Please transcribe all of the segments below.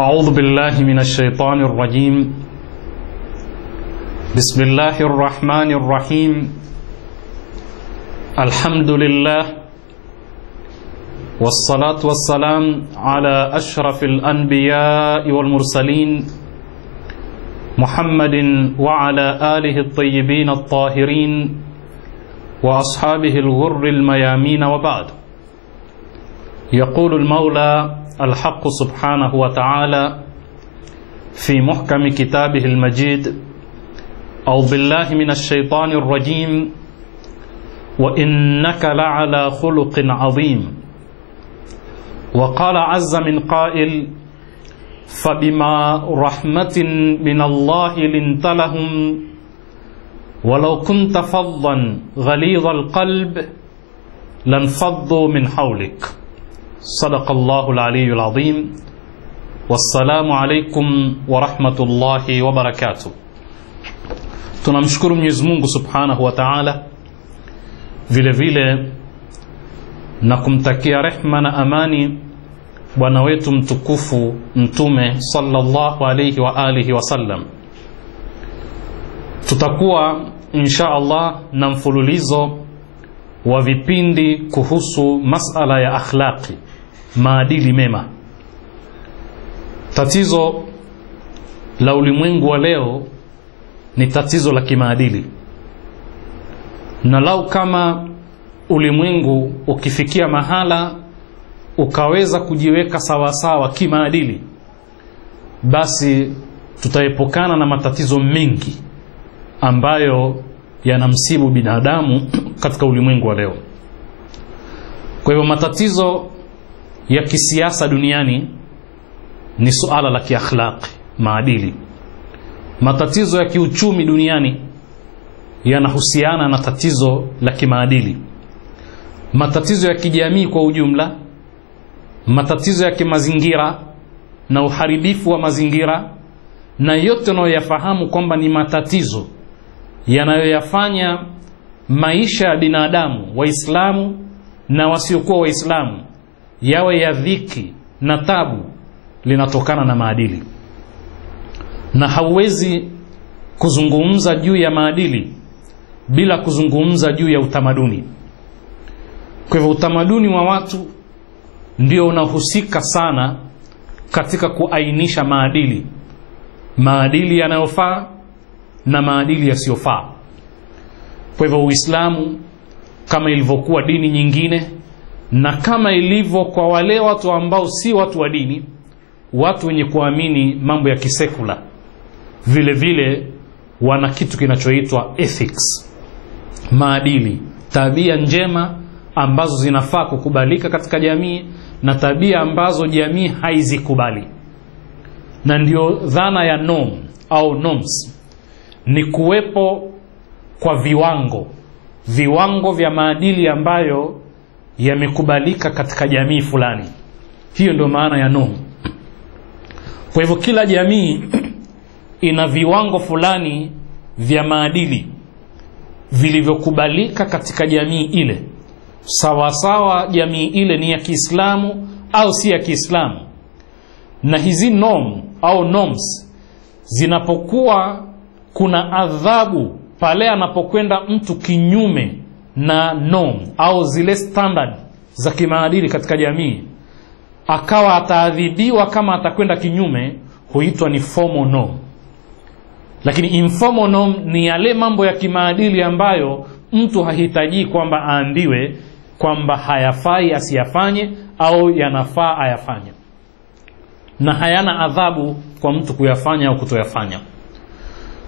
أعوذ بالله من الشيطان الرجيم. بسم الله الرحمن الرحيم. الحمد لله والصلاة والسلام على أشرف الأنبياء والمرسلين محمد وعلى آله الطيبين الطاهرين وأصحابه الغر الميامين، وبعد. يقول المولى الحق سبحانه وتعالى في محكم كتابه المجيد: أعوذ بالله من الشيطان الرجيم، وإنك لعلى خلق عظيم. وقال عز من قائل: فبما رحمة من الله لنت لهم ولو كنت فظا غليظ القلب لانفضوا من حولك. صدق الله العلي العظيم. والسلام عليكم ورحمة الله وبركاته. Tunamshukuru Mwenyezi Mungu Subhanahu wa Ta'ala, vile vile na kumtakia rehma na amani bwana wetu mtukufu Mtume sallallahu alayhi wa alihi wasallam. Tutakuwa insha Allah na mfululizo wa vipindi kuhusu masala ya akhlaqi, maadili mema. Tatizo la ulimwengu wa leo ni tatizo la kimaadili, na lau kama ulimwengu ukifikia mahala ukaweza kujiweka sawasawa kimaadili, basi tutaepukana na matatizo mengi ambayo yanamsibu binadamu katika ulimwengu wa leo. Kwa hivyo matatizo ya kisiasa duniani ni suala la kiakhlaqi, maadili. Matatizo ya kiuchumi duniani yanahusiana na tatizo la kimaadili. Matatizo ya kijamii kwa ujumla, matatizo ya kimazingira na uharibifu wa mazingira, na yote unayoyafahamu kwamba ni matatizo yanayoyafanya maisha ya binadamu, Waislamu na wasiokuwa Waislamu, yawe ya dhiki na tabu, linatokana na maadili. Na hauwezi kuzungumza juu ya maadili bila kuzungumza juu ya utamaduni. Kwa hivyo utamaduni wa watu ndio unahusika sana katika kuainisha maadili, maadili yanayofaa na maadili yasiyofaa. Kwa hivyo Uislamu, kama ilivyokuwa dini nyingine na kama ilivyo kwa wale watu ambao si watu wa dini, watu wenye kuamini mambo ya kisekula, vile vile wana kitu kinachoitwa ethics, maadili, tabia njema ambazo zinafaa kukubalika katika jamii na tabia ambazo jamii haizikubali. Na ndio dhana ya norm au norms, ni kuwepo kwa viwango vya maadili ambayo yamekubalika katika jamii fulani. Hiyo ndio maana ya norm. Kwa hivyo kila jamii ina viwango fulani vya maadili vilivyokubalika katika jamii ile, sawa sawa jamii ile ni ya Kiislamu au si ya Kiislamu. Na hizi norm au norms zinapokuwa, kuna adhabu pale anapokwenda mtu kinyume na norm au zile standard za kimaadili katika jamii, akawa ataadhibiwa kama atakwenda kinyume, huitwa ni formal norm. Lakini informal norm ni yale mambo ya kimaadili ambayo mtu hahitaji kwamba aambiwe kwamba hayafai asiyafanye au yanafaa ayafanye, na hayana adhabu kwa mtu kuyafanya au kutoyafanya.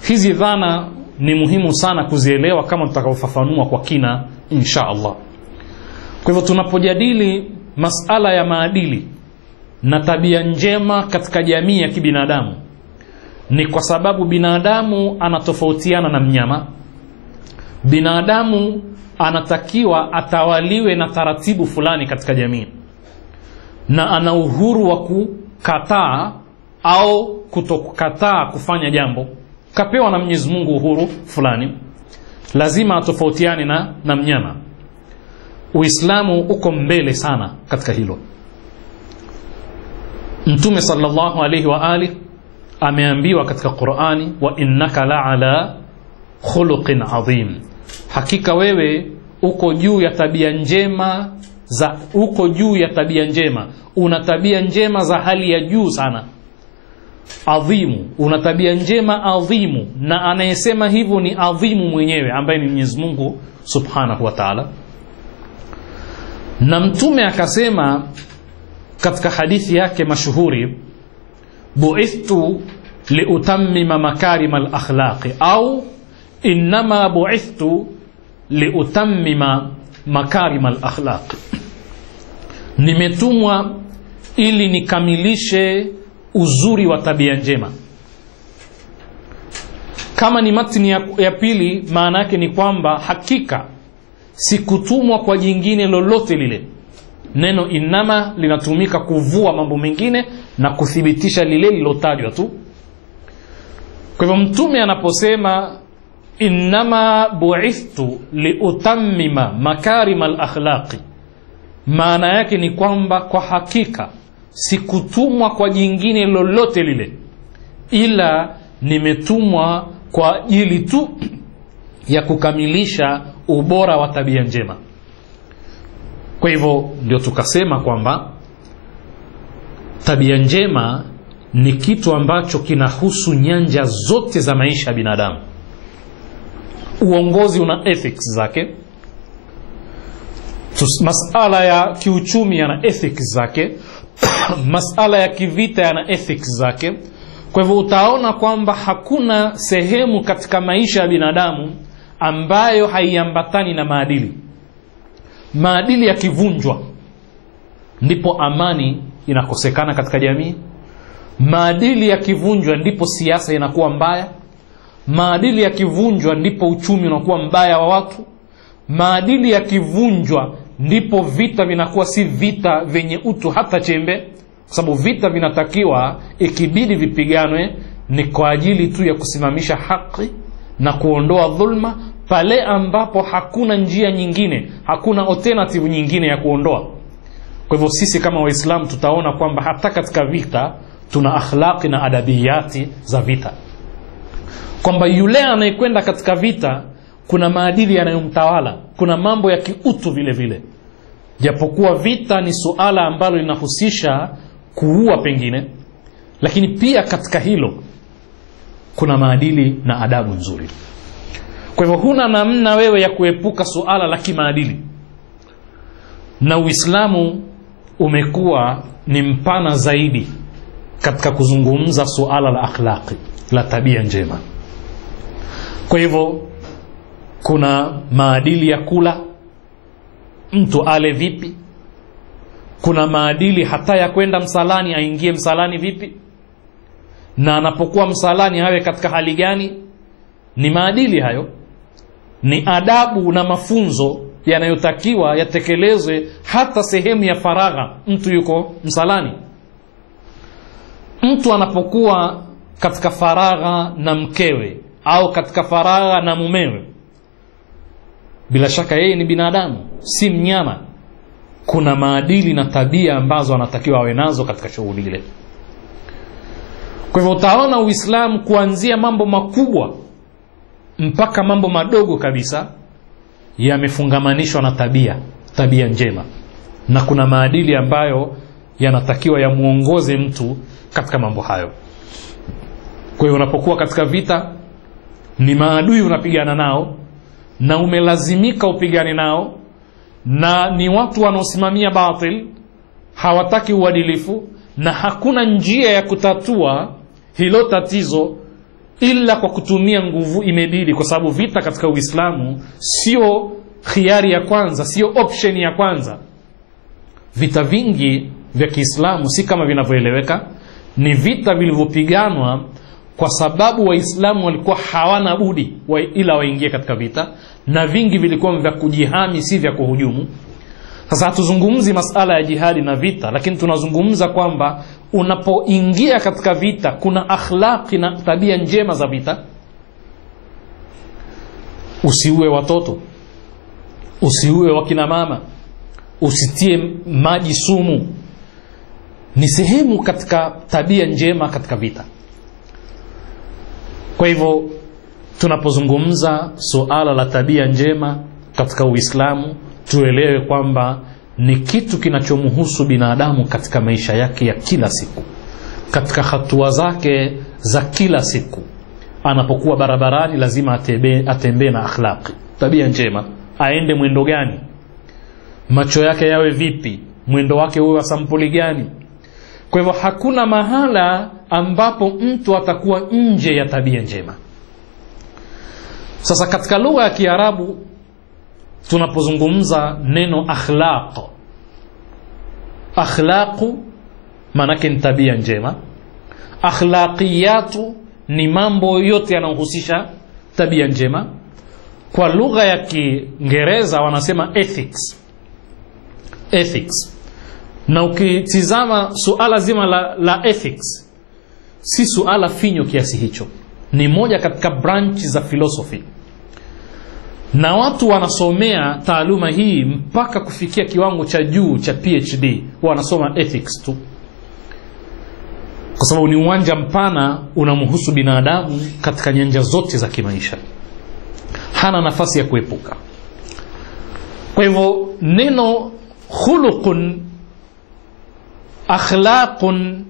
Hizi dhana ni muhimu sana kuzielewa kama tutakavyofafanua kwa kina insha Allah. Kwa hivyo tunapojadili masala ya maadili na tabia njema katika jamii ya kibinadamu, ni kwa sababu binadamu anatofautiana na mnyama. Binadamu anatakiwa atawaliwe na taratibu fulani katika jamii, na ana uhuru wa kukataa au kutokukataa kufanya jambo. Kapewa na Mwenyezi Mungu uhuru fulani, lazima atofautiane na mnyama. Uislamu uko mbele sana katika hilo. Mtume sallallahu alayhi wa alihi ameambiwa katika Qur'ani, wa innaka la'ala khuluqin adhim, hakika wewe uko juu ya tabia njema una tabia njema za hali ya juu sana. Adhimu, una tabia njema adhimu, na anayesema hivyo ni adhimu mwenyewe ambaye ni Mwenyezi Mungu Subhanahu wa Ta'ala. Na Mtume akasema katika hadithi yake mashuhuri, bu'ithtu liutammima makarima al-akhlaqi, au innama bu'ithtu liutammima makarima al-akhlaqi, nimetumwa ili nikamilishe uzuri wa tabia njema. Kama ni matni ya pili, maana yake ni kwamba hakika sikutumwa kwa jingine lolote lile. Neno inama linatumika kuvua mambo mengine na kuthibitisha lile lilotajwa tu. Kwa hivyo Mtume anaposema innama bu'ithtu liutammima makarima al-akhlaqi, maana yake ni kwamba kwa hakika sikutumwa kwa jingine lolote lile, ila nimetumwa kwa ajili tu ya kukamilisha ubora wa tabia njema. Kwa hivyo ndio tukasema kwamba tabia njema ni kitu ambacho kinahusu nyanja zote za maisha ya binadamu. Uongozi una ethics zake, masala ya kiuchumi yana ethics zake, masala ya kivita yana ethics zake. Kwa hivyo utaona kwamba hakuna sehemu katika maisha ya binadamu ambayo haiambatani na maadili. Maadili yakivunjwa ndipo amani inakosekana katika jamii. Maadili yakivunjwa ndipo siasa inakuwa mbaya. Maadili yakivunjwa ndipo uchumi unakuwa mbaya wa watu. Maadili yakivunjwa ndipo vita vinakuwa si vita vyenye utu hata chembe, kwa sababu vita vinatakiwa ikibidi vipiganwe ni kwa ajili tu ya kusimamisha haki na kuondoa dhulma pale ambapo hakuna njia nyingine, hakuna alternative nyingine ya kuondoa. Kwa hivyo sisi kama Waislamu tutaona kwamba hata katika vita tuna akhlaqi na adabiyati za vita, kwamba yule anayekwenda katika vita kuna maadili yanayomtawala, kuna mambo ya kiutu vile vile. Japokuwa vita ni suala ambalo linahusisha kuua pengine, lakini pia katika hilo kuna maadili na adabu nzuri. Kwa hivyo huna namna wewe ya kuepuka suala la kimaadili. Na Uislamu umekuwa ni mpana zaidi katika kuzungumza suala la akhlaqi, la tabia njema. Kwa hivyo kuna maadili ya kula, mtu ale vipi. Kuna maadili hata ya kwenda msalani, aingie msalani vipi, na anapokuwa msalani awe katika hali gani. Ni maadili hayo, ni adabu na mafunzo yanayotakiwa yatekelezwe hata sehemu ya faragha mtu yuko msalani. Mtu anapokuwa katika faragha na mkewe au katika faragha na mumewe, bila shaka yeye ni binadamu, si mnyama. Kuna maadili na tabia ambazo anatakiwa awe nazo katika shughuli ile. Kwa hivyo utaona Uislamu kuanzia mambo makubwa mpaka mambo madogo kabisa yamefungamanishwa na tabia njema, na kuna maadili ambayo yanatakiwa yamuongoze mtu katika mambo hayo. Kwa hiyo unapokuwa katika vita, ni maadui unapigana nao na umelazimika upigane nao, na ni watu wanaosimamia batil, hawataki uadilifu, na hakuna njia ya kutatua hilo tatizo ila kwa kutumia nguvu. Imebidi, kwa sababu vita katika Uislamu sio khiari ya kwanza, sio option ya kwanza. Vita vingi vya Kiislamu si kama vinavyoeleweka, ni vita vilivyopiganwa kwa sababu Waislamu walikuwa hawana budi ila waingie katika vita, na vingi vilikuwa vya kujihami, si vya kuhujumu. Sasa hatuzungumzi masala ya jihadi na vita, lakini tunazungumza kwamba unapoingia katika vita kuna akhlaqi na tabia njema za vita. Usiue watoto, usiue wakina mama, usitie maji sumu. ni sehemu katika tabia njema katika vita. Kwa hivyo tunapozungumza suala la tabia njema katika Uislamu, tuelewe kwamba ni kitu kinachomhusu binadamu katika maisha yake ya kila siku, katika hatua zake za kila siku. Anapokuwa barabarani lazima atembee na akhlaqi, tabia njema. Aende mwendo gani, macho yake yawe vipi, mwendo wake uwe wa sampuli gani. Kwa hivyo hakuna mahala ambapo mtu atakuwa nje ya tabia njema. Sasa katika lugha ya Kiarabu tunapozungumza neno akhlaqu manake ni tabia njema. Akhlaqiyatu ni mambo yote yanayohusisha tabia njema. Kwa lugha ya Kiingereza wanasema ethics. Na ukitizama suala zima la ethics si suala finyo kiasi hicho, ni moja katika branch za philosophy, na watu wanasomea taaluma hii mpaka kufikia kiwango cha juu cha PhD, wanasoma ethics tu, kwa sababu ni uwanja mpana unamhusu binadamu katika nyanja zote za kimaisha, hana nafasi ya kuepuka. Kwa hivyo neno khuluqun, akhlaqun,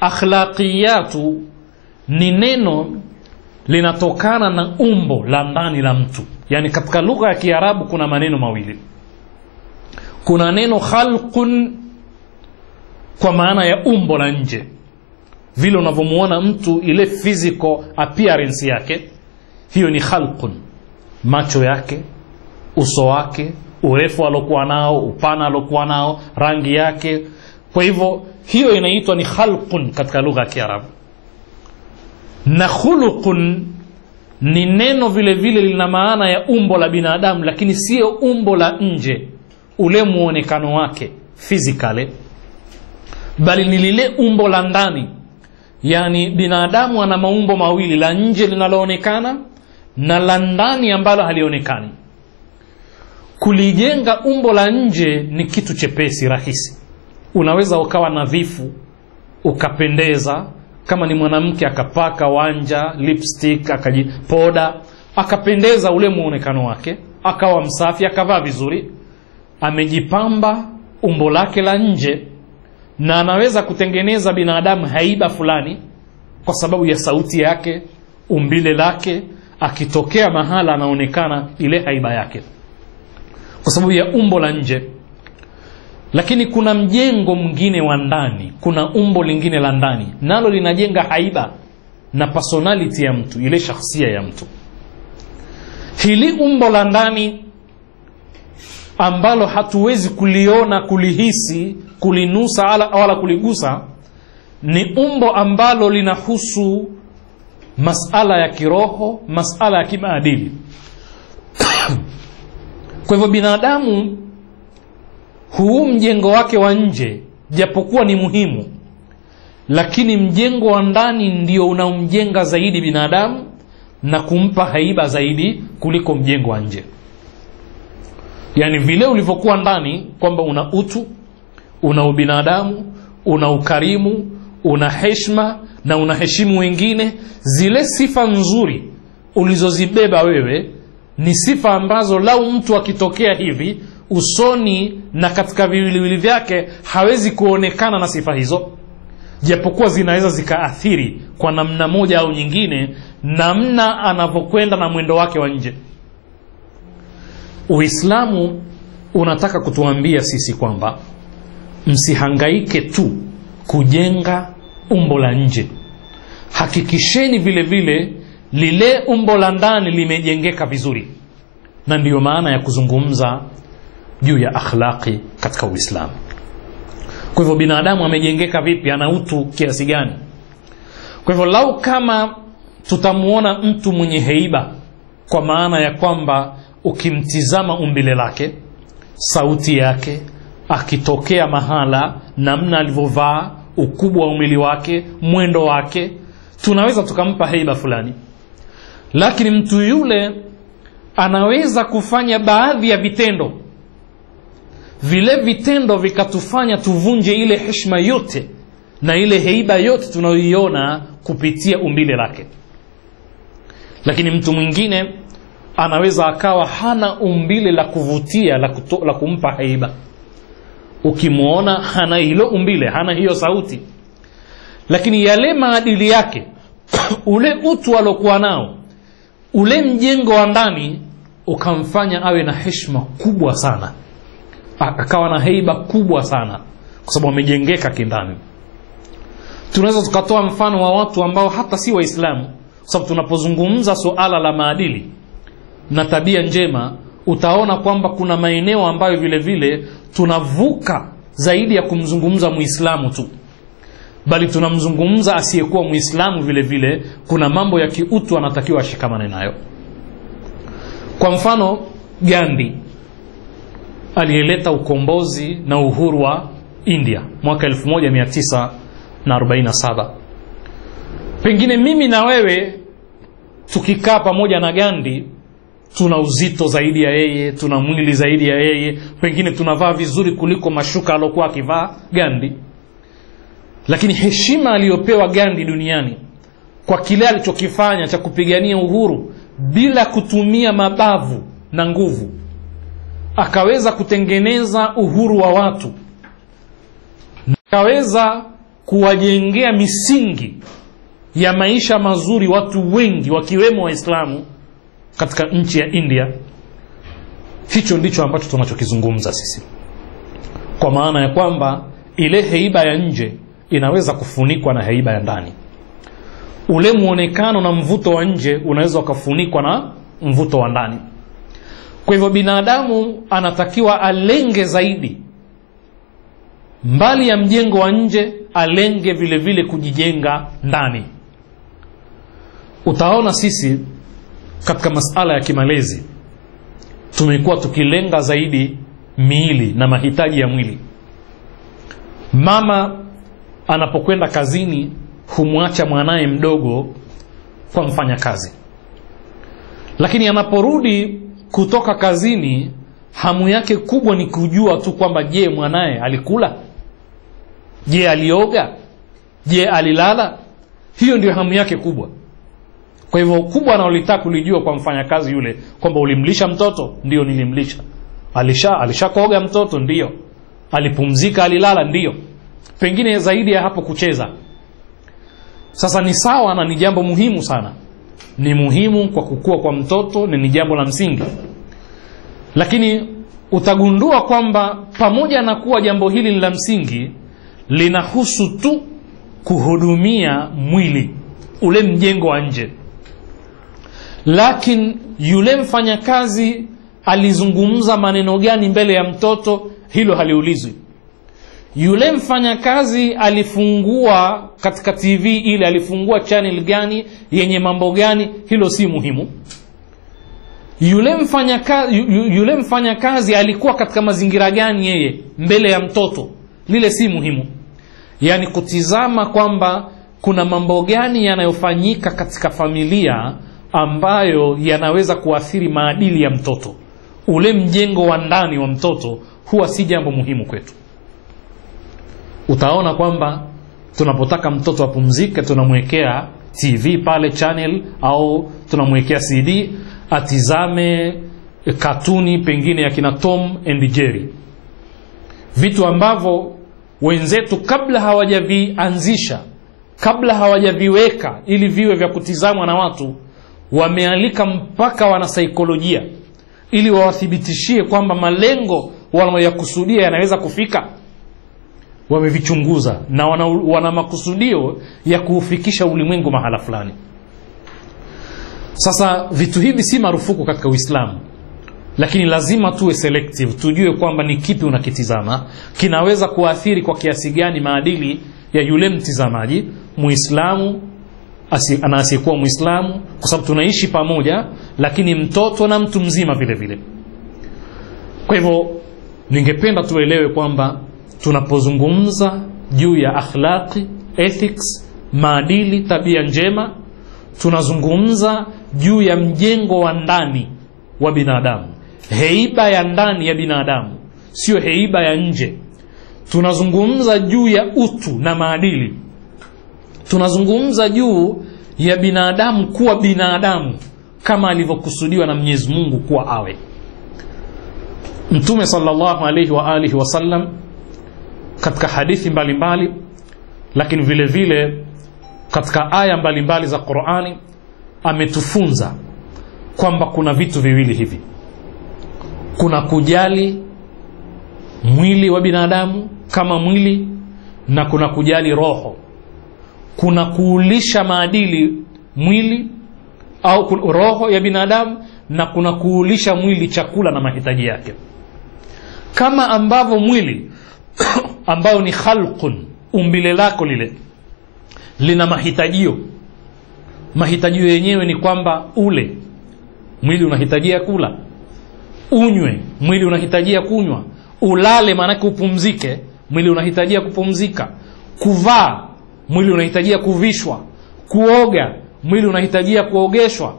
akhlaqiyatu ni neno linatokana na umbo la ndani la mtu. Yani katika lugha ya Kiarabu kuna maneno mawili. Kuna neno khalqun kwa maana ya umbo la nje, vile unavyomuona mtu, ile physical appearance yake, hiyo ni khalqun. Macho yake, uso wake, urefu alokuwa nao, upana alokuwa nao, rangi yake. Kwa hivyo hiyo inaitwa ni khalqun katika lugha ya Kiarabu. Na khuluqun ni neno vile vile lina maana ya umbo la binadamu, lakini sio umbo la nje, ule muonekano wake physically, bali ni lile umbo la ndani. Yani binadamu ana maumbo mawili, la nje linaloonekana na la ndani ambalo halionekani. Kulijenga umbo la nje ni kitu chepesi, rahisi. Unaweza ukawa nadhifu, ukapendeza, kama ni mwanamke akapaka wanja, lipstick, akajipoda, akapendeza ule muonekano wake, akawa msafi, akavaa vizuri, amejipamba umbo lake la nje. Na anaweza kutengeneza binadamu haiba fulani kwa sababu ya sauti yake, umbile lake, akitokea mahala anaonekana ile haiba yake kwa sababu ya umbo la nje. Lakini kuna mjengo mwingine wa ndani, kuna umbo lingine la ndani, nalo linajenga haiba na personality ya mtu, ile shakhsia ya mtu. Hili umbo la ndani ambalo hatuwezi kuliona, kulihisi, kulinusa wala kuligusa, ni umbo ambalo linahusu masala ya kiroho, masala ya kimaadili. Kwa hivyo binadamu, huu mjengo wake wa nje japokuwa ni muhimu, lakini mjengo wa ndani ndio unaomjenga zaidi binadamu na kumpa haiba zaidi kuliko mjengo wa nje. Yani vile ulivyokuwa ndani kwamba una utu, una ubinadamu, una ukarimu, una heshima na unaheshimu wengine, zile sifa nzuri ulizozibeba wewe ni sifa ambazo lau mtu akitokea hivi usoni na katika viwiliwili vyake hawezi kuonekana na sifa hizo, japokuwa zinaweza zikaathiri kwa namna moja au nyingine namna anavyokwenda na mwendo wake wa nje. Uislamu unataka kutuambia sisi kwamba msihangaike tu kujenga umbo la nje, hakikisheni vile vile lile umbo la ndani limejengeka vizuri. Na ndiyo maana ya kuzungumza juu ya akhlaqi katika Uislamu. Kwa hivyo binadamu amejengeka vipi, ana utu kiasi gani? Kwa hivyo lau kama tutamuona mtu mwenye heiba, kwa maana ya kwamba ukimtizama umbile lake, sauti yake, akitokea mahala, namna alivyovaa, ukubwa wa mwili wake, mwendo wake, tunaweza tukampa heiba fulani. Lakini mtu yule anaweza kufanya baadhi ya vitendo vile vitendo vikatufanya tuvunje ile heshima yote na ile heiba yote tunayoiona kupitia umbile lake. Lakini mtu mwingine anaweza akawa hana umbile la kuvutia la kumpa heiba. Ukimuona hana hilo umbile, hana hiyo sauti, lakini yale maadili yake ule utu alokuwa nao, ule mjengo wa ndani ukamfanya awe na heshima kubwa sana, akawa na heiba kubwa sana, kwa sababu amejengeka kindani. Tunaweza tukatoa mfano wa watu ambao hata si Waislamu, kwa sababu tunapozungumza suala la maadili na tabia njema, utaona kwamba kuna maeneo ambayo vile vile tunavuka zaidi ya kumzungumza Muislamu tu, bali tunamzungumza asiyekuwa Muislamu vile vile. Kuna mambo ya kiutu anatakiwa ashikamane nayo. Kwa mfano, Gandhi aliyeleta ukombozi na uhuru wa India mwaka 1947. Pengine mimi na wewe tukikaa pamoja na Gandhi, tuna uzito zaidi ya yeye, tuna mwili zaidi ya yeye, pengine tunavaa vizuri kuliko mashuka alokuwa akivaa Gandhi. Lakini heshima aliyopewa Gandhi duniani kwa kile alichokifanya cha kupigania uhuru bila kutumia mabavu na nguvu, akaweza kutengeneza uhuru wa watu, akaweza kuwajengea misingi ya maisha mazuri watu wengi wakiwemo Waislamu katika nchi ya India. Hicho ndicho ambacho tunachokizungumza sisi, kwa maana ya kwamba ile heiba ya nje inaweza kufunikwa na heiba ya ndani. Ule muonekano na mvuto wa nje unaweza ukafunikwa na mvuto wa ndani. Kwa hivyo binadamu anatakiwa alenge zaidi, mbali ya mjengo wa nje, alenge vile vile kujijenga ndani. Utaona sisi katika masala ya kimalezi tumekuwa tukilenga zaidi miili na mahitaji ya mwili. Mama anapokwenda kazini humwacha mwanae mdogo kwa mfanyakazi, lakini anaporudi kutoka kazini hamu yake kubwa ni kujua tu kwamba je, mwanae alikula? Je, alioga? Je, alilala? Hiyo ndio hamu yake kubwa. Kwa hivyo kubwa analotaka kulijua kwa mfanyakazi yule kwamba ulimlisha mtoto? Ndio, nilimlisha. Alishakoga mtoto? Ndio. Alipumzika, alilala? Ndio. Pengine zaidi ya hapo kucheza. Sasa ni sawa na ni jambo muhimu sana, ni muhimu kwa kukua kwa mtoto, ni jambo la msingi. Lakini utagundua kwamba pamoja na kuwa jambo hili ni la msingi, linahusu tu kuhudumia mwili, ule mjengo wa nje. Lakini yule mfanyakazi alizungumza maneno gani mbele ya mtoto, hilo haliulizwi. Yule mfanyakazi alifungua katika TV ile, alifungua channel gani, yenye mambo gani, hilo si muhimu. Yule mfanyakazi alikuwa katika mazingira gani yeye mbele ya mtoto, lile si muhimu. Yani kutizama kwamba kuna mambo gani yanayofanyika katika familia ambayo yanaweza kuathiri maadili ya mtoto, ule mjengo wa ndani wa mtoto, huwa si jambo muhimu kwetu. Utaona kwamba tunapotaka mtoto apumzike, tunamwekea TV pale channel, au tunamwekea CD atizame katuni pengine ya kina Tom and Jerry, vitu ambavyo wenzetu kabla hawajavianzisha, kabla hawajaviweka ili viwe vya kutizamwa na watu, wamealika mpaka wana saikolojia ili wawathibitishie kwamba malengo wanayokusudia yanaweza kufika. Wamevichunguza na wana makusudio ya kuufikisha ulimwengu mahala fulani. Sasa vitu hivi si marufuku katika Uislamu, lakini lazima tuwe selective, tujue kwamba ni kipi unakitizama, kinaweza kuathiri kwa kiasi gani maadili ya yule mtizamaji, Muislamu na asiyekuwa Muislamu, kwa sababu tunaishi pamoja, lakini mtoto na mtu mzima vile vile. Kwa hivyo ningependa tuelewe kwamba tunapozungumza juu ya akhlaqi, ethics, maadili, tabia njema, tunazungumza juu ya mjengo wa ndani wa binadamu, heiba ya ndani ya binadamu, sio heiba ya nje. Tunazungumza juu ya utu na maadili. Tunazungumza juu ya binadamu kuwa binadamu kama alivyokusudiwa na Mwenyezi Mungu kuwa awe. Mtume sallallahu alayhi wa alihi wasallam katika hadithi mbalimbali, lakini vile vile katika aya mbalimbali za Qur'ani ametufunza kwamba kuna vitu viwili hivi. Kuna kujali mwili wa binadamu kama mwili, na kuna kujali roho. Kuna kuulisha maadili mwili au roho ya binadamu, na kuna kuulisha mwili chakula na mahitaji yake. Kama ambavyo mwili ambao ni khalqun, umbile lako lile lina mahitajio. Mahitajio yenyewe ni kwamba ule, mwili unahitajia kula. Unywe, mwili unahitajia kunywa. Ulale, maana upumzike, mwili unahitajia kupumzika. Kuvaa, mwili unahitajia kuvishwa. Kuoga, mwili unahitajia kuogeshwa.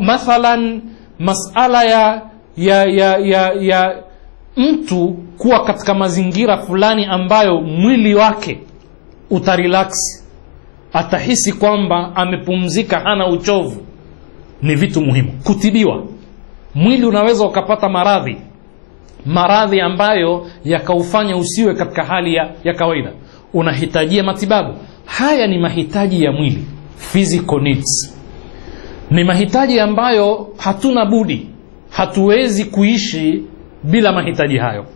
Mathalan masala ya mtu kuwa katika mazingira fulani ambayo mwili wake utarelax, atahisi kwamba amepumzika, hana uchovu, ni vitu muhimu. Kutibiwa, mwili unaweza ukapata maradhi ambayo yakaufanya usiwe katika hali ya kawaida, unahitajia matibabu. Haya ni mahitaji ya mwili, physical needs. Ni mahitaji ambayo hatuna budi, hatuwezi kuishi bila mahitaji hayo.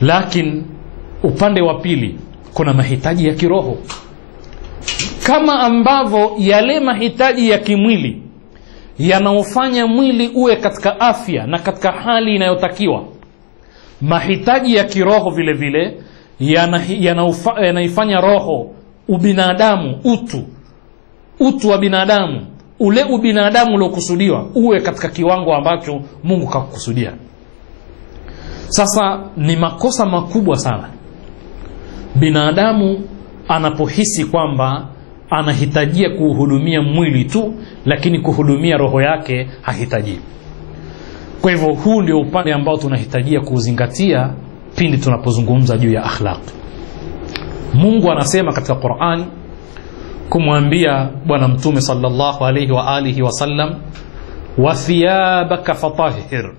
Lakini upande wa pili kuna mahitaji ya kiroho. Kama ambavyo yale mahitaji ya kimwili yanaufanya mwili uwe katika afya na katika hali inayotakiwa, mahitaji ya kiroho vile vile yanaifanya roho, ubinadamu, utu wa binadamu, ule ubinadamu uliokusudiwa uwe katika kiwango ambacho Mungu kakukusudia. Sasa ni makosa makubwa sana binadamu anapohisi kwamba anahitajia kuhudumia mwili tu, lakini kuhudumia roho yake hahitaji. Kwa hivyo huu ndio upande ambao tunahitajia kuzingatia pindi tunapozungumza juu ya akhlaq. Mungu anasema katika Qur'an kumwambia bwana Mtume sallallahu alayhi wa alihi wasallam, wa thiyabaka fatahhir,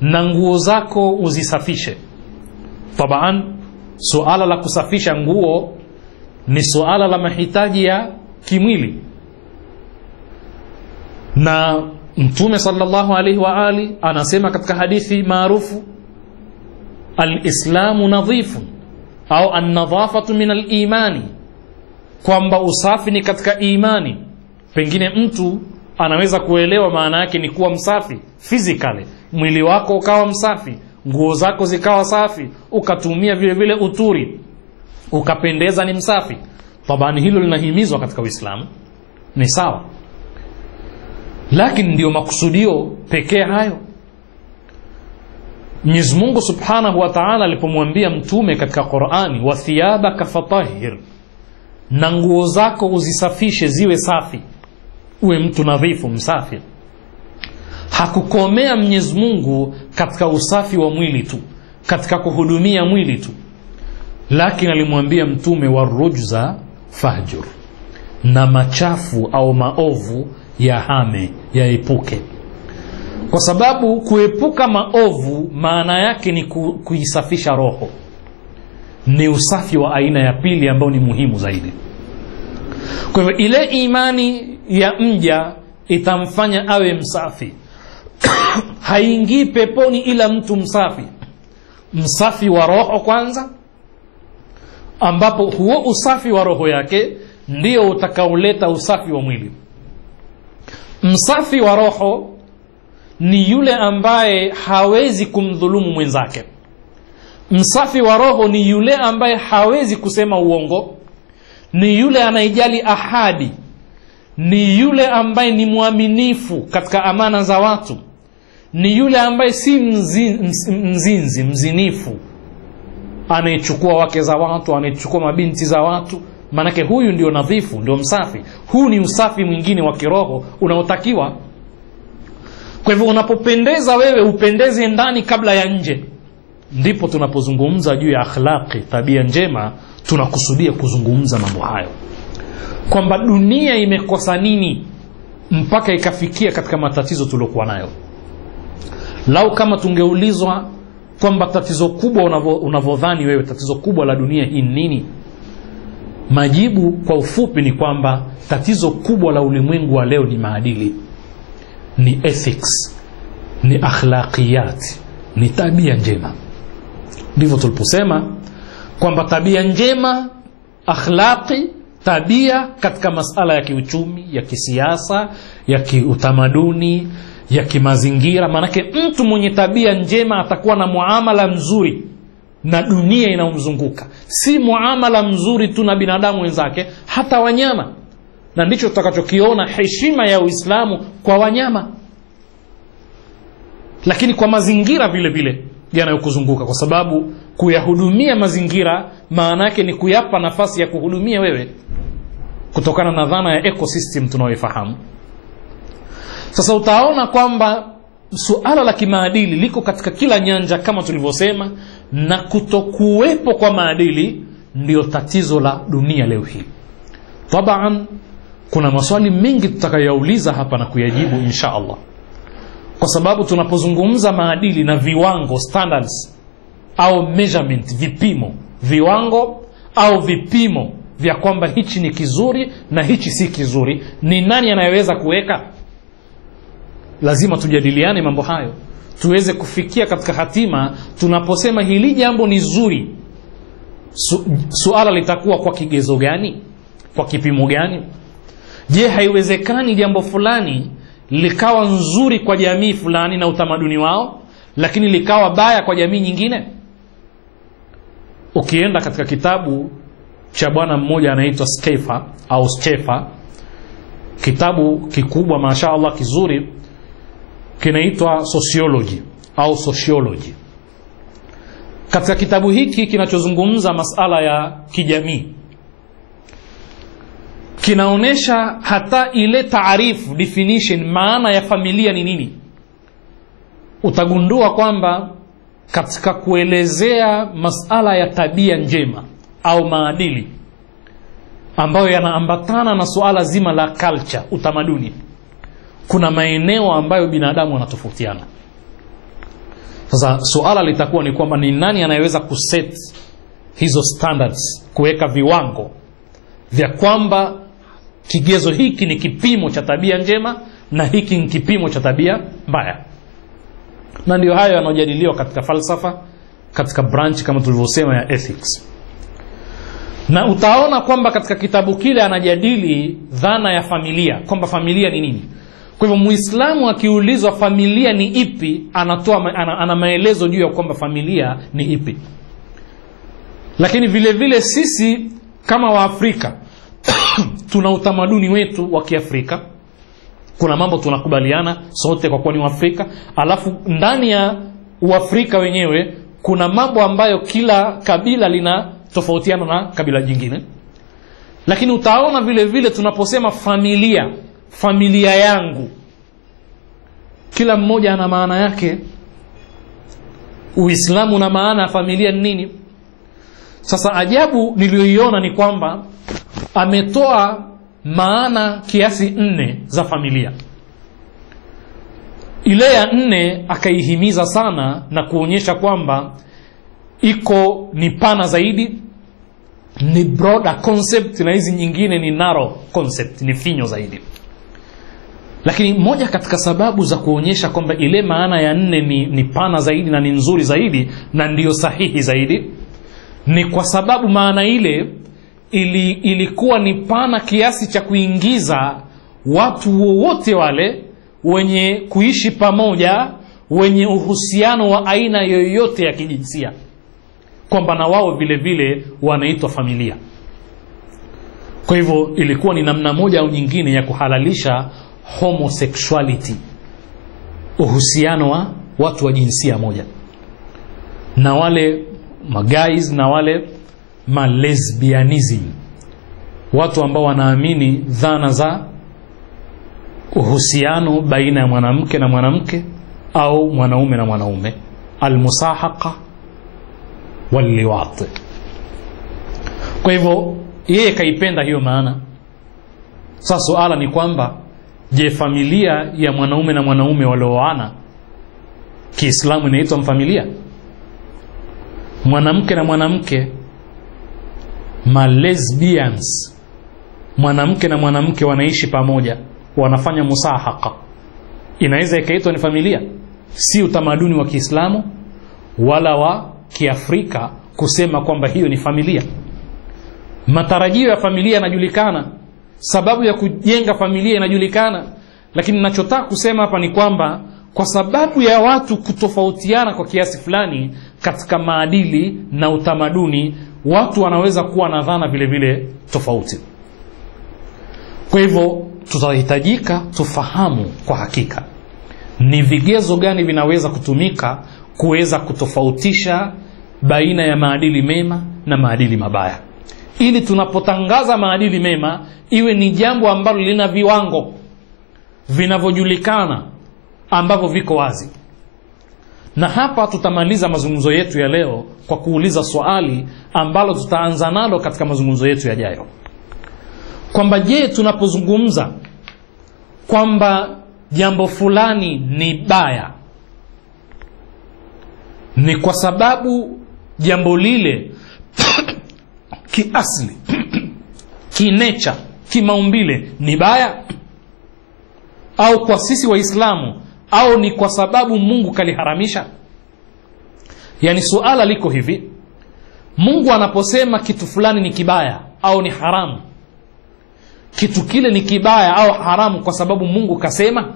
na nguo zako uzisafishe. Tabaan suala la kusafisha nguo ni suala la mahitaji ya kimwili, na Mtume sallallahu alayhi wa ali anasema katika hadithi maarufu, al-islamu nadhifun au an-nadhafatu min al-imani, kwamba usafi ni katika imani. Pengine mtu anaweza kuelewa maana yake ni kuwa msafi physically, mwili wako ukawa msafi, nguo zako zikawa safi, ukatumia vile vile uturi, ukapendeza, ni msafi. Tabani hilo linahimizwa katika Uislamu, ni sawa. Lakini ndio makusudio pekee hayo? Mwenyezi Mungu Subhanahu wa Ta'ala alipomwambia Mtume katika Qur'ani, wa thiyabaka fatahhir, na nguo zako uzisafishe ziwe safi, uwe mtu nadhifu, msafi, hakukomea Mwenyezi Mungu katika usafi wa mwili tu, katika kuhudumia mwili tu, lakini alimwambia Mtume, warujza fahjur, na machafu au maovu ya hame, ya epuke. Kwa sababu kuepuka maovu maana yake ni kuisafisha roho. Ni usafi wa aina ya pili ambao ni muhimu zaidi. Kwa hivyo ile imani ya mja itamfanya awe msafi. Haingii peponi ila mtu msafi. Msafi wa roho kwanza, ambapo huo usafi wa roho yake ndio utakaoleta usafi wa mwili. Msafi wa roho ni yule ambaye hawezi kumdhulumu mwenzake. Msafi wa roho ni yule ambaye hawezi kusema uongo, ni yule anayejali ahadi, ni yule ambaye ni mwaminifu katika amana za watu, ni yule ambaye si mzinifu, anayechukua wake za watu, anayechukua mabinti za watu. Manake huyu ndio nadhifu, ndio msafi. Huu ni usafi mwingine wa kiroho unaotakiwa. Kwa hivyo unapopendeza wewe upendeze ndani kabla ya nje. Ndipo tunapozungumza juu ya akhlaqi, tabia njema, tunakusudia kuzungumza mambo hayo, kwamba dunia imekosa nini mpaka ikafikia katika matatizo tuliokuwa nayo. Lau kama tungeulizwa kwamba tatizo kubwa unavodhani wewe, tatizo kubwa la dunia hii nini, majibu kwa ufupi ni kwamba tatizo kubwa la ulimwengu wa leo ni maadili, ni ethics, ni akhlaqiyat, ni tabia njema. Ndivyo tuliposema kwamba tabia njema, akhlaqi, tabia katika masala ya kiuchumi, ya kisiasa, ya kiutamaduni, ya kimazingira. Manake mtu mwenye tabia njema atakuwa na muamala mzuri na dunia inayomzunguka, si muamala mzuri tu na binadamu wenzake, hata wanyama. Na ndicho tutakachokiona heshima ya Uislamu kwa wanyama, lakini kwa mazingira vile vile yanayokuzunguka, kwa sababu kuyahudumia mazingira maana yake ni kuyapa nafasi ya kuhudumia wewe, kutokana na dhana ya ecosystem tunayoifahamu. Sasa utaona kwamba suala la kimaadili liko katika kila nyanja kama tulivyosema, na kutokuwepo kwa maadili ndio tatizo la dunia leo hii. Tabaan kuna maswali mengi tutakayouliza hapa na kuyajibu insha Allah, kwa sababu tunapozungumza maadili na viwango, standards au measurement, vipimo, viwango au vipimo vya kwamba hichi ni kizuri na hichi si kizuri, ni nani anayeweza kuweka? Lazima tujadiliane mambo hayo tuweze kufikia katika hatima. Tunaposema hili jambo ni zuri, suala litakuwa kwa kigezo gani, kwa kipimo gani? Je, haiwezekani jambo fulani likawa nzuri kwa jamii fulani na utamaduni wao, lakini likawa baya kwa jamii nyingine? Ukienda katika kitabu cha bwana mmoja anaitwa Schaeffer, kitabu kikubwa mashaallah kizuri, kinaitwa sociology. Katika kitabu hiki kinachozungumza masala ya kijamii, kinaonesha hata ile taarifu, definition, maana ya familia ni nini. Utagundua kwamba katika kuelezea masala ya tabia njema au maadili ambayo yanaambatana na suala zima la culture, utamaduni, kuna maeneo ambayo binadamu wanatofautiana. Sasa suala litakuwa ni kwamba ni nani anayeweza kuset hizo standards, kuweka viwango vya kwamba kigezo hiki ni kipimo cha tabia njema na hiki ni kipimo cha tabia mbaya. Na ndio hayo yanojadiliwa katika falsafa, katika branch kama tulivyosema ya ethics. Na utaona kwamba katika kitabu kile anajadili dhana ya familia, kwamba familia ni nini. Kwa hivyo Muislamu akiulizwa familia ni ipi, ana maelezo juu ya kwamba familia ni ipi. Lakini vile vile sisi kama Waafrika tuna utamaduni wetu wa Kiafrika. Kuna mambo tunakubaliana sote kwa kuwa ni Waafrika, alafu ndani ya Uafrika wenyewe kuna mambo ambayo kila kabila lina tofautiana na kabila jingine. Lakini utaona vile vile tunaposema familia yangu, kila mmoja ana maana yake. Uislamu na maana ya familia ni nini? Sasa ajabu niliyoiona ni kwamba ametoa maana kiasi 4 za familia. Ile ya 4 akaihimiza sana na kuonyesha kwamba ni pana zaidi, ni broader concept, na hizi nyingine ni narrow concept, ni finyo zaidi. Lakini moja katika sababu za kuonyesha kwamba ile maana ya 4 ni pana zaidi na ni nzuri zaidi na ndiyo sahihi zaidi, ni kwa sababu maana ile ilikuwa ni pana kiasi cha kuingiza watu wowote wale wenye kuishi pamoja, wenye uhusiano wa aina yoyote ya kijinsia, kwamba na wao vile vile wanaitwa familia. Kwa hivyo ilikuwa ni namna moja au nyingine ya kuhalalisha homosexuality, uhusiano wa watu wa jinsia moja, na wale guys na wale lesbianism, watu ambao wanaamini dhana za uhusiano baina ya mwanamke na mwanamke au mwanaume na mwanaume, almusahaqa walliwat. Kwa hivyo yeye kaipenda hiyo maana. Sasa suala ni kwamba, je, familia ya mwanaume na mwanaume walioana Kiislamu inaitwa familia? Mwanamke na mwanamke, ma lesbians, mwanamke na mwanamke wanaishi pamoja, wanafanya musahaqa, inaweza ikaitwa ni familia? Si utamaduni wa Kiislamu wala wa Kiafrika kusema kwamba hiyo ni familia. Matarajio ya familia yanajulikana, sababu ya kujenga familia inajulikana, lakini ninachotaka kusema hapa ni kwamba kwa sababu ya watu kutofautiana kwa kiasi fulani katika maadili na utamaduni, watu wanaweza kuwa na dhana vile vile tofauti. Kwa hivyo tutahitajika tufahamu kwa hakika ni vigezo gani vinaweza kutumika kuweza kutofautisha baina ya maadili mema na maadili mabaya, ili tunapotangaza maadili mema iwe ni jambo ambalo lina viwango vinavyojulikana ambavyo viko wazi. Na hapa tutamaliza mazungumzo yetu ya leo kwa kuuliza swali ambalo tutaanza nalo katika mazungumzo yetu yajayo, kwamba je, tunapozungumza kwamba jambo fulani ni baya, ni kwa sababu jambo lile kiasli kinecha kimaumbile ni baya, au kwa sisi Waislamu, au ni kwa sababu Mungu kaliharamisha? Yani suala liko hivi, Mungu anaposema kitu fulani ni kibaya au ni haramu, kitu kile ni kibaya au haramu kwa sababu Mungu kasema,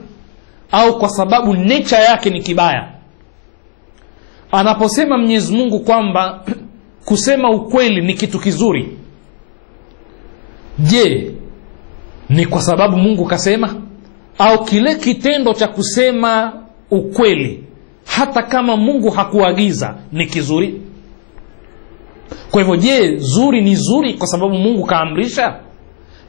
au kwa sababu nature yake ni kibaya? Anaposema Mwenyezi Mungu kwamba kusema ukweli ni kitu kizuri, je, ni kwa sababu Mungu kasema, au kile kitendo cha kusema ukweli hata kama Mungu hakuagiza ni kizuri? Kwa hivyo je, zuri ni zuri kwa sababu Mungu kaamrisha,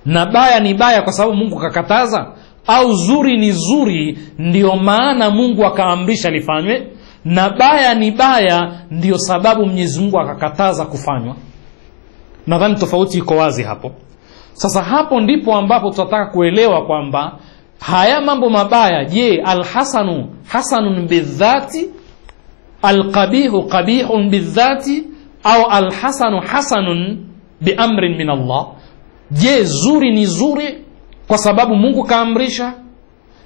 na baya ni baya kwa sababu Mungu kakataza? Au zuri ni zuri ndio maana Mungu akaamrisha lifanywe, na baya ni baya ndio sababu Mwenyezi Mungu akakataza kufanywa? Nadhani tofauti iko wazi hapo. Sasa hapo ndipo ambapo tutataka kuelewa kwamba haya mambo mabaya, je, alhasanu hasanun bidhati, alqabihu qabihun bidhati, au alhasanu hasanun biamrin min Allah? Je, zuri ni zuri kwa sababu Mungu kaamrisha,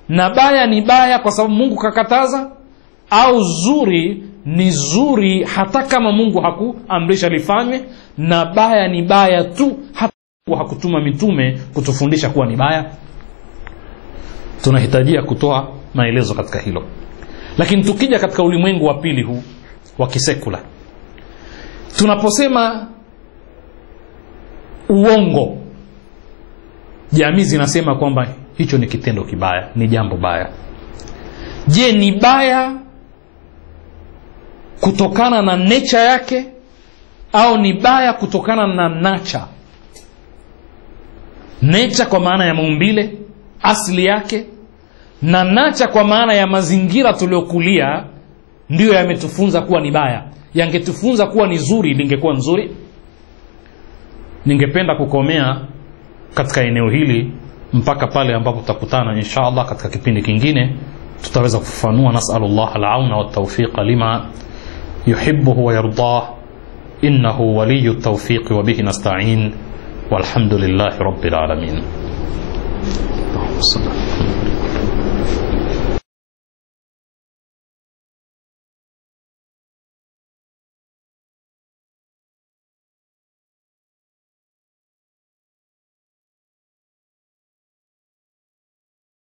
na baya ni baya kwa sababu Mungu kakataza? Au zuri ni zuri hata kama Mungu hakuamrisha lifanywe, na baya ni baya tu hata Mungu hakutuma mitume kutufundisha kuwa ni baya? Tunahitajia kutoa maelezo katika hilo. Lakini tukija katika ulimwengu wa pili huu wa kisekula, tunaposema uongo, jamii zinasema kwamba hicho ni kitendo kibaya, ni jambo baya. Je, ni baya kutokana na nature yake, au ni baya kutokana na nature? Nature kwa maana ya maumbile asili yake, na nature kwa maana ya mazingira tuliokulia, ndiyo yametufunza kuwa ni baya. Yangetufunza kuwa ni zuri, lingekuwa nzuri. Ningependa kukomea katika eneo hili mpaka pale ambapo tutakutana inshallah katika kipindi kingine, tutaweza kufafanua. Nas'alullah al-auna wat-tawfiq lima yuhibbu wa yardah, innahu waliyyu at-tawfiq wa bihi nasta'in, walhamdulillahi rabbil alamin.